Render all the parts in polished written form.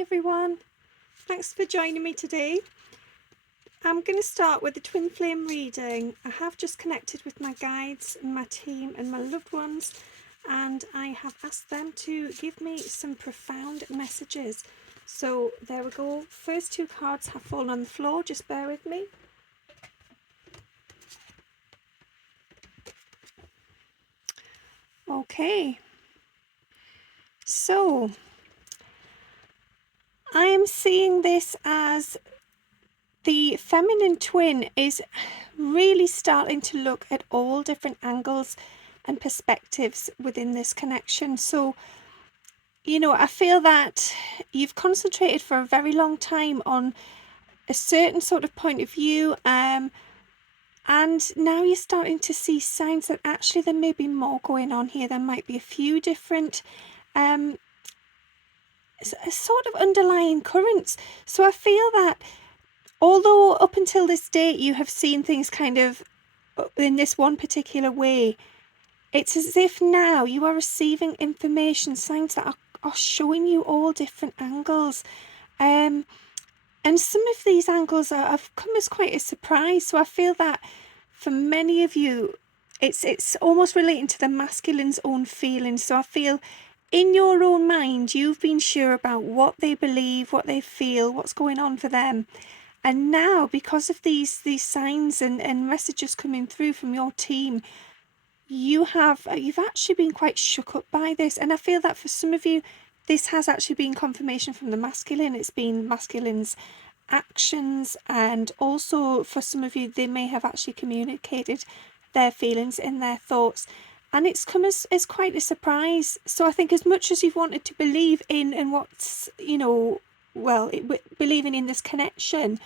Hi everyone, thanks for joining me today. I'm going to start with the twin flame reading. I have just connected with my guides, my team and my loved ones, and I have asked them to give me some profound messages. So there we go. First two cards have fallen on the floor, just bear with me. Okay, so I am seeing this as the feminine twin is really starting to look at all different angles and perspectives within this connection. So, I feel that you've concentrated for a very long time on a certain sort of point of view, and now you're starting to see signs that actually there may be more going on here. There might be a few different sort of underlying currents. So I feel that although up until this date you have seen things kind of in this one particular way, it's as if now you are receiving information, signs that are showing you all different angles. And some of these angles have come as quite a surprise. So I feel that for many of you, it's almost relating to the masculine's own feelings. So I feel in your own mind, you've been sure about what they believe, what they feel, what's going on for them. And now, because of these signs and messages coming through from your team, you've actually been quite shook up by this. And I feel that for some of you, this has actually been confirmation from the masculine. It's been masculine's actions, and also for some of you, they may have actually communicated their feelings and their thoughts, and it's come as quite a surprise. So I think as much as you've wanted to believe in and what's believing in this connection,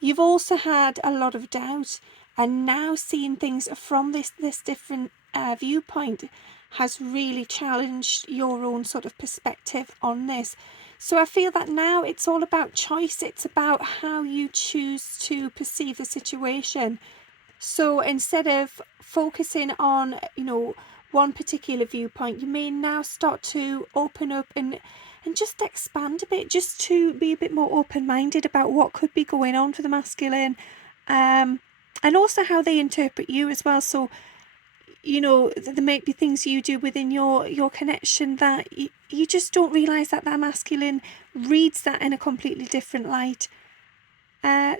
you've also had a lot of doubt, and now seeing things from this different viewpoint has really challenged your own sort of perspective on this. So I feel that now it's all about choice. It's about how you choose to perceive the situation. So instead of focusing on, one particular viewpoint, you may now start to open up and just expand a bit, just to be a bit more open-minded about what could be going on for the masculine, and also how they interpret you as well. So, there might be things you do within your connection that you just don't realise that masculine reads that in a completely different light.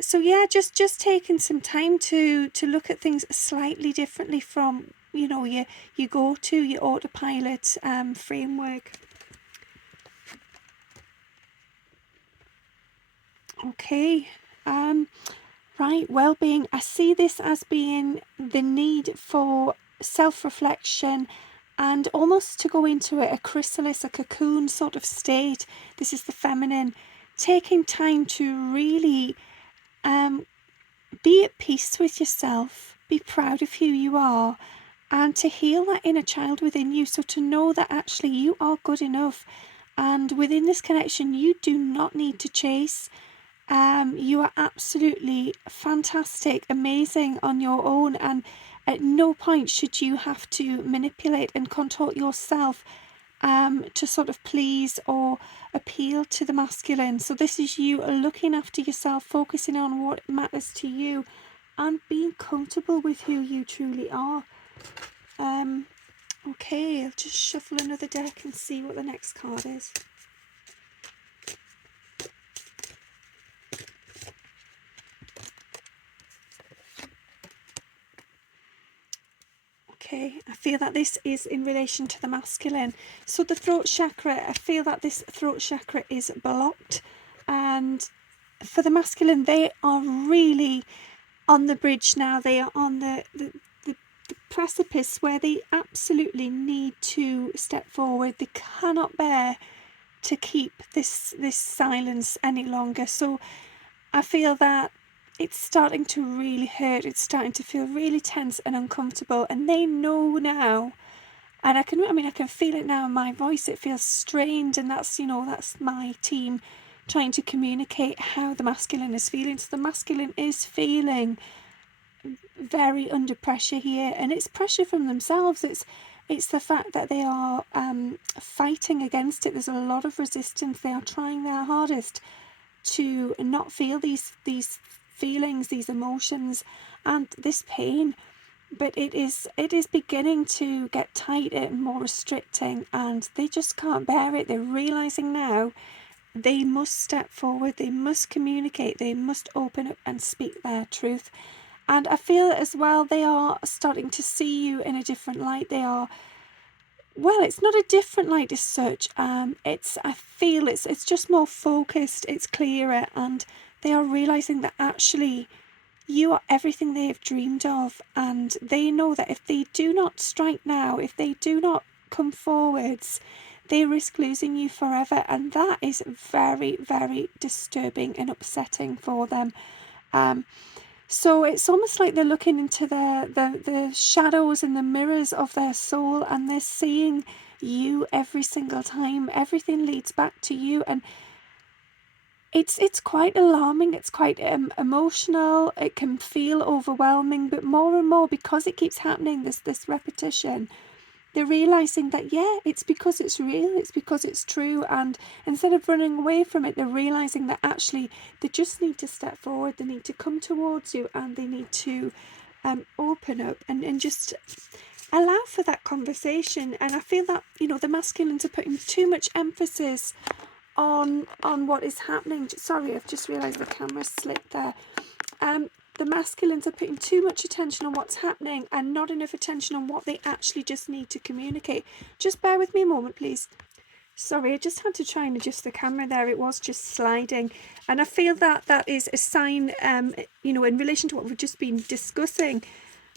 So yeah, just taking some time to look at things slightly differently from, your go-to, your autopilot framework. Okay, right, well-being. I see this as being the need for self-reflection and almost to go into a chrysalis, a cocoon sort of state. This is the feminine, taking time to really be at peace with yourself, be proud of who you are, and to heal that inner child within you. So to know that actually you are good enough, and within this connection you do not need to chase. You are absolutely fantastic, amazing on your own, and at no point should you have to manipulate and contort yourself to sort of please or appeal to the masculine. So this is you looking after yourself, focusing on what matters to you, and being comfortable with who you truly are. Okay, I'll just shuffle another deck and see what the next card is. Okay, I feel that this is in relation to the masculine. So the throat chakra, I feel that this throat chakra is blocked, and for the masculine, they are really on the bridge now. They are on the precipice where they absolutely need to step forward. They cannot bear to keep this silence any longer. So I feel that it's starting to really hurt. It's starting to feel really tense and uncomfortable, and they know now. And I can feel it now in my voice. It feels strained, and that's my team trying to communicate how the masculine is feeling. So the masculine is feeling very under pressure here, and it's pressure from themselves. It's it's the fact that they are fighting against it. There's a lot of resistance. They are trying their hardest to not feel these feelings, these emotions, and this pain. But it is beginning to get tighter and more restricting, and they just can't bear it. They're realizing now they must step forward, they must communicate, they must open up and speak their truth. And I feel as well they are starting to see you in a different light. They are, well, it's not a different light as such. I feel it's just more focused, it's clearer, and they are realizing that actually you are everything they have dreamed of, and they know that if they do not strike now, if they do not come forwards, they risk losing you forever, and that is very, very disturbing and upsetting for them. So it's almost like they're looking into the shadows and the mirrors of their soul, and they're seeing you every single time. Everything leads back to you, and it's quite alarming. It's quite emotional. It can feel overwhelming, but more and more, because it keeps happening, this repetition, they're realizing that, yeah, it's because it's real, it's because it's true, and instead of running away from it, they're realizing that actually they just need to step forward, they need to come towards you, and they need to open up and just allow for that conversation. And I feel that, the masculines are putting too much emphasis on what is happening. Sorry, I've just realized the camera slipped there. The masculines are putting too much attention on what's happening and not enough attention on what they actually just need to communicate. Just bear with me a moment, please. Sorry, I just had to try and adjust the camera there. It was just sliding. And I feel that that is a sign, in relation to what we've just been discussing,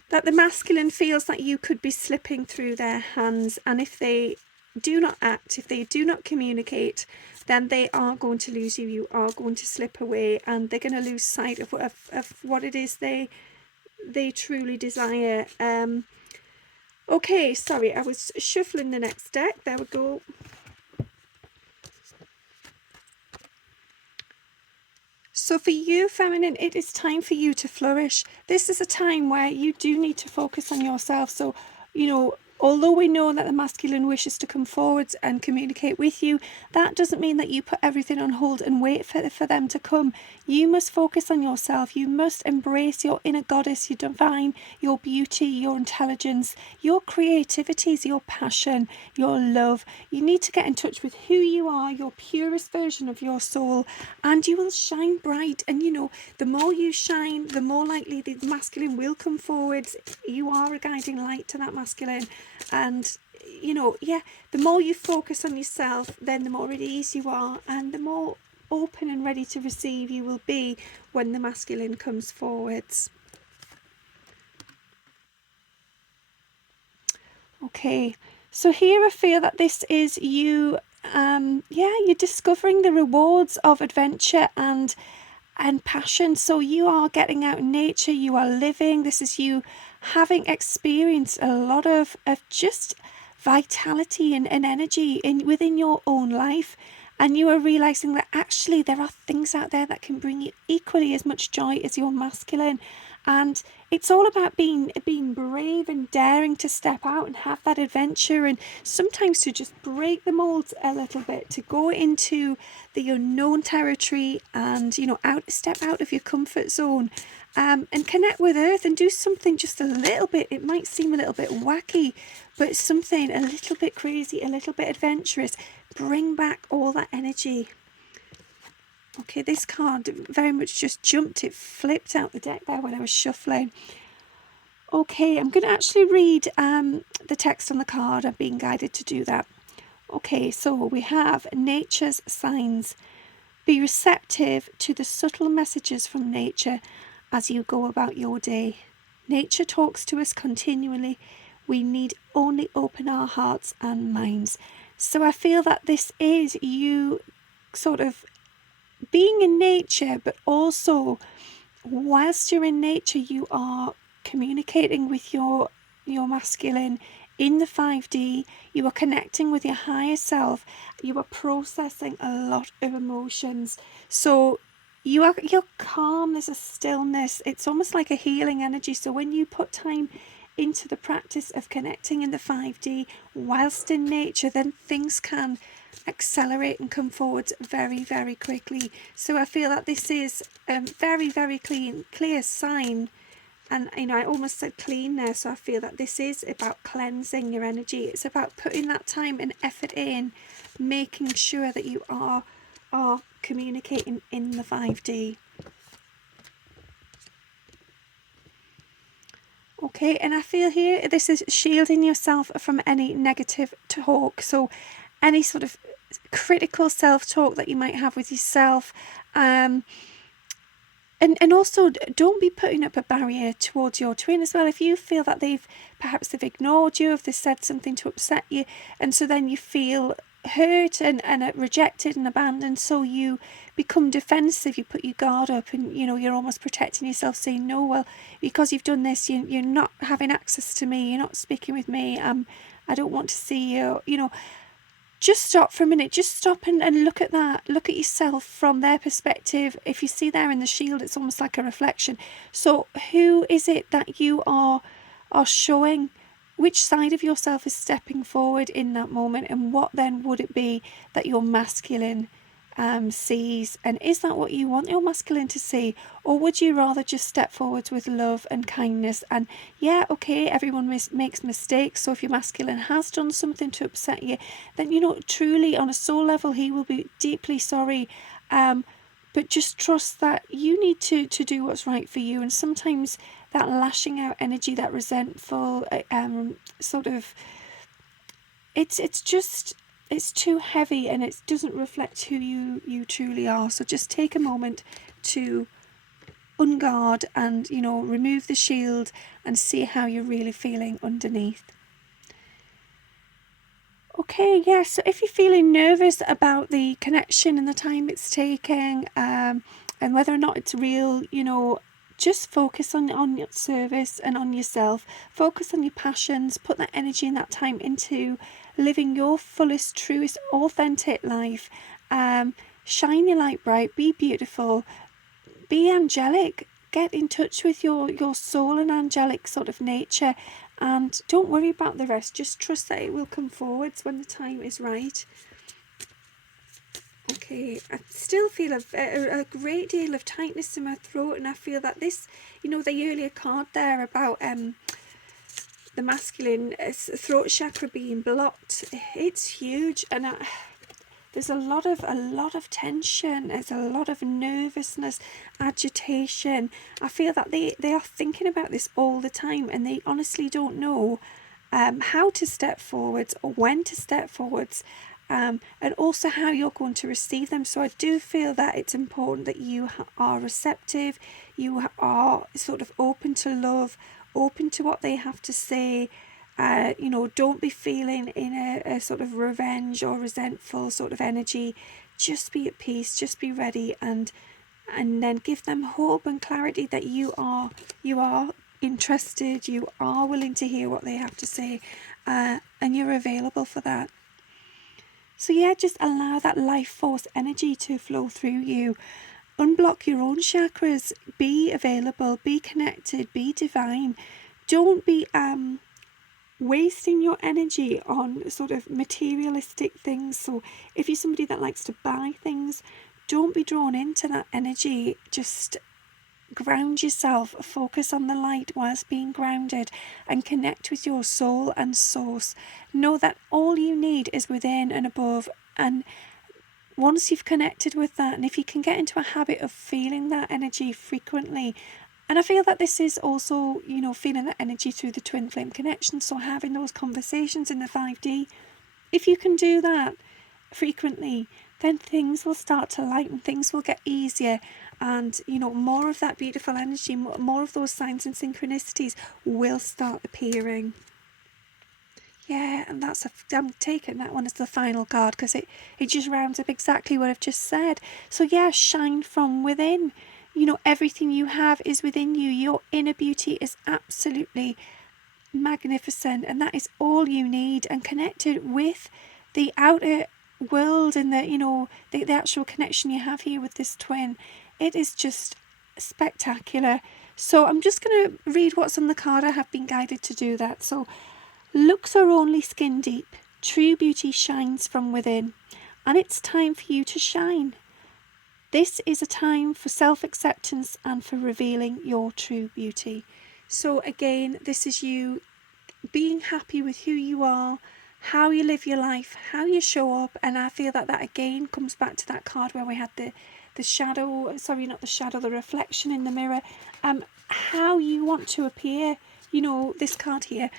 that the masculine feels that you could be slipping through their hands. And if they do not act, if they do not communicate, then they are going to lose you. You are going to slip away, and they're going to lose sight of what it is they truly desire. Okay, sorry, I was shuffling the next deck. There we go. So for you, feminine, it is time for you to flourish. This is a time where you do need to focus on yourself. So, although we know that the masculine wishes to come forwards and communicate with you, that doesn't mean that you put everything on hold and wait for them to come. You must focus on yourself. You must embrace your inner goddess, your divine, your beauty, your intelligence, your creativities, your passion, your love. You need to get in touch with who you are, your purest version of your soul, and you will shine bright. And the more you shine, the more likely the masculine will come forwards. You are a guiding light to that masculine. And the more you focus on yourself, then the more at ease you are, and the more open and ready to receive you will be when the masculine comes forwards. Okay, so here I feel that this is you, you're discovering the rewards of adventure and passion. So you are getting out in nature, you are living. This is you having experienced a lot of just vitality and energy within your own life, and you are realizing that actually there are things out there that can bring you equally as much joy as your masculine. And it's all about being brave and daring to step out and have that adventure, and sometimes to just break the mold a little bit, to go into the unknown territory and step out of your comfort zone, and connect with earth and do something just a little bit, it might seem a little bit wacky, but something a little bit crazy, a little bit adventurous. Bring back all that energy. Okay, this card very much just jumped. It flipped out the deck there when I was shuffling. Okay, I'm going to actually read the text on the card. I'm being guided to do that. Okay, so we have nature's signs. Be receptive to the subtle messages from nature as you go about your day. Nature talks to us continually. We need only open our hearts and minds. So I feel that this is you sort of being in nature, but also whilst you're in nature, you are communicating with your masculine in the 5D. You are connecting with your higher self. You are processing a lot of emotions. So you're calm. There's a stillness. It's almost like a healing energy. So when you put time into the practice of connecting in the 5D whilst in nature, then things can accelerate and come forward very, very quickly. So I feel that this is a very, very clear sign. And, I almost said clean there, so I feel that this is about cleansing your energy. It's about putting that time and effort in, making sure that you are communicating in the 5D. Okay, and I feel here this is shielding yourself from any negative talk. So any sort of critical self-talk that you might have with yourself. And also don't be putting up a barrier towards your twin as well. If you feel that they've ignored you, if they said something to upset you, and so then you feel hurt and rejected and abandoned, so you become defensive, you put your guard up, and you're almost protecting yourself, saying, no, well, because you've done this, you're not having access to me, you're not speaking with me, I don't want to see you. Just stop for a minute. Just stop and look at that. Look at yourself from their perspective. If you see there in the shield, it's almost like a reflection. So who is it that you are showing? Which side of yourself is stepping forward in that moment? And what then would it be that your masculine sees? And is that what you want your masculine to see? Or would you rather just step forwards with love and kindness? And yeah, okay, everyone makes mistakes. So if your masculine has done something to upset you, then truly on a soul level he will be deeply sorry. But just trust that you need to do what's right for you. And sometimes that lashing out energy, that resentful sort of, it's too heavy and it doesn't reflect who you truly are. So just take a moment to unguard and remove the shield and see how you're really feeling underneath. Okay, yeah, so if you're feeling nervous about the connection and the time it's taking, and whether or not it's real, just focus on your service and on yourself. Focus on your passions. Put that energy and that time into living your fullest, truest, authentic life. Shine your light bright. Be beautiful. Be angelic. Get in touch with your soul and angelic sort of nature. And don't worry about the rest. Just trust that it will come forwards when the time is right. Okay, I still feel a great deal of tightness in my throat, and I feel that this, the earlier card there about the masculine throat chakra being blocked, it's huge, and there's a lot of tension. There's a lot of nervousness, agitation. I feel that they are thinking about this all the time, and they honestly don't know how to step forwards or when to step forwards. And also how you're going to receive them. So I do feel that it's important that you are receptive, you are sort of open to love, open to what they have to say. Don't be feeling in a sort of revenge or resentful sort of energy. Just be at peace, just be ready, and then give them hope and clarity that you are interested, you are willing to hear what they have to say, and you're available for that. So yeah, just allow that life force energy to flow through you. Unblock your own chakras. Be available, be connected, be divine. Don't be wasting your energy on sort of materialistic things. So if you're somebody that likes to buy things, don't be drawn into that energy. Just ground yourself, focus on the light whilst being grounded, and connect with your soul and source. Know that all you need is within and above, and once you've connected with that, and if you can get into a habit of feeling that energy frequently, and I feel that this is also, feeling that energy through the twin flame connection, so having those conversations in the 5D, if you can do that frequently, then things will start to lighten, things will get easier, and more of that beautiful energy, more of those signs and synchronicities will start appearing. Yeah, and I'm taking that one as the final card because it just rounds up exactly what I've just said. So yeah, shine from within. Everything you have is within you. Your inner beauty is absolutely magnificent, and that is all you need. And connected with the outer world and the actual connection you have here with this twin, it is just spectacular. So I'm just going to read what's on the card. I have been guided to do that. So, looks are only skin deep. True beauty shines from within. And it's time for you to shine. This is a time for self-acceptance and for revealing your true beauty. So again, this is you being happy with who you are, how you live your life, how you show up. And I feel that again comes back to that card where we had the shadow, sorry, not the shadow, the reflection in the mirror. How you want to appear, this card here.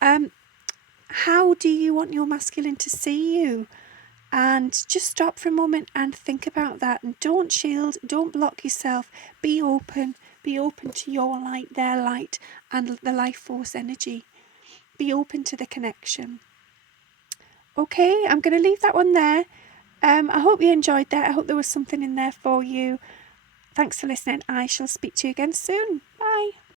How do you want your masculine to see you? And just stop for a moment and think about that. And don't shield, don't block yourself. Be open to your light, their light, and the life force energy. Be open to the connection. Okay, I'm going to leave that one there. I hope you enjoyed that. I hope there was something in there for you. Thanks for listening. I shall speak to you again soon. Bye.